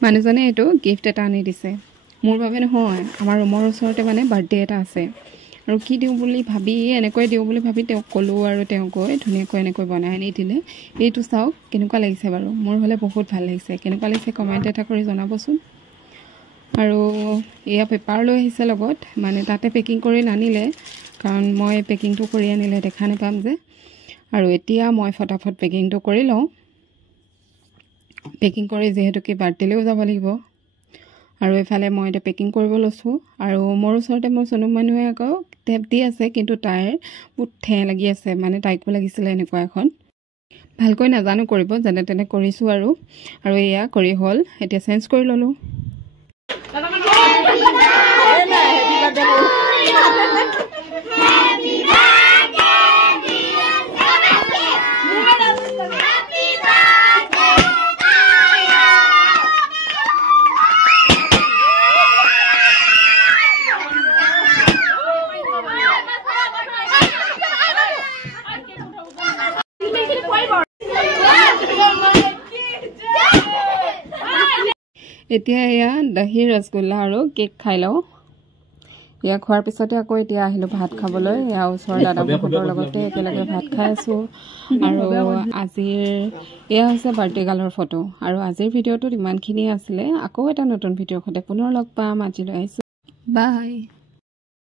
মানুহজনে এইটো গিফ্ট এটা আনি দিছে মোৰ বাবে নহয় আমাৰ ৰুমৰ ওচৰতে মানে বাৰ্থডে এটা আছে আৰু কি দিওঁ বুলি ভাবি এনেকৈ দিওঁ বুলি ভাবি তেওঁক ক'লো আৰু তেওঁ গৈ ধুনীয়াকৈ এনেকৈ বনাই আনি দিলে এইটো চাওক কেনেকুৱা লাগিছে বাৰু মোৰ হ'লে বহুত ভাল লাগিছে কেনেকুৱা লাগিছে কমেণ্ট এটা কৰি জনাবচোন আৰু এয়া পেপাৰ লৈ আহিছে লগত মানে তাতে পেকিং কৰি নানিলে কাৰণ মই পেকিংটো কৰি আনিলে দেখা নাপাম যে আৰু এতিয়া মই ফটাফট পেকিংটো কৰি লওঁ পেকিং কৰি যেহেতুকে বাৰ্থডেলৈও যাব লাগিব আৰু এফালে মই এটা পেকিং কৰিব লৈছোঁ আৰু মোৰ ওচৰতে মোৰ চনু মানুহে আকৌ টেপ দি আছে কিন্তু তাইৰ বহুত ঠেহ লাগি আছে মানে তাইকো লাগিছিলে এনেকুৱা এখন ভালকৈ নাজানো কৰিব যেনে তেনে কৰিছোঁ আৰু এয়া কৰি হ'ল এতিয়া চেঞ্জ কৰি ল'লোঁ এতিয়া এয়া দহি ৰসগোল্লা আৰু কেক খাই লওঁ এয়া খোৱাৰ পিছতে আকৌ এতিয়া আহিলোঁ ভাত খাবলৈ এয়া ওচৰৰ দাদাহঁতৰ লগতে একেলগে ভাত খাই আছোঁ আৰু আজিৰ এয়া হৈছে বাৰ্থডে গাৰ্লৰ ফটো আৰু আজিৰ ভিডিঅ'টোত ইমানখিনিয়ে আছিলে আকৌ এটা নতুন ভিডিঅ'ৰ সৈতে পুনৰ লগ পাম আজিলৈ আহিছোঁ বাই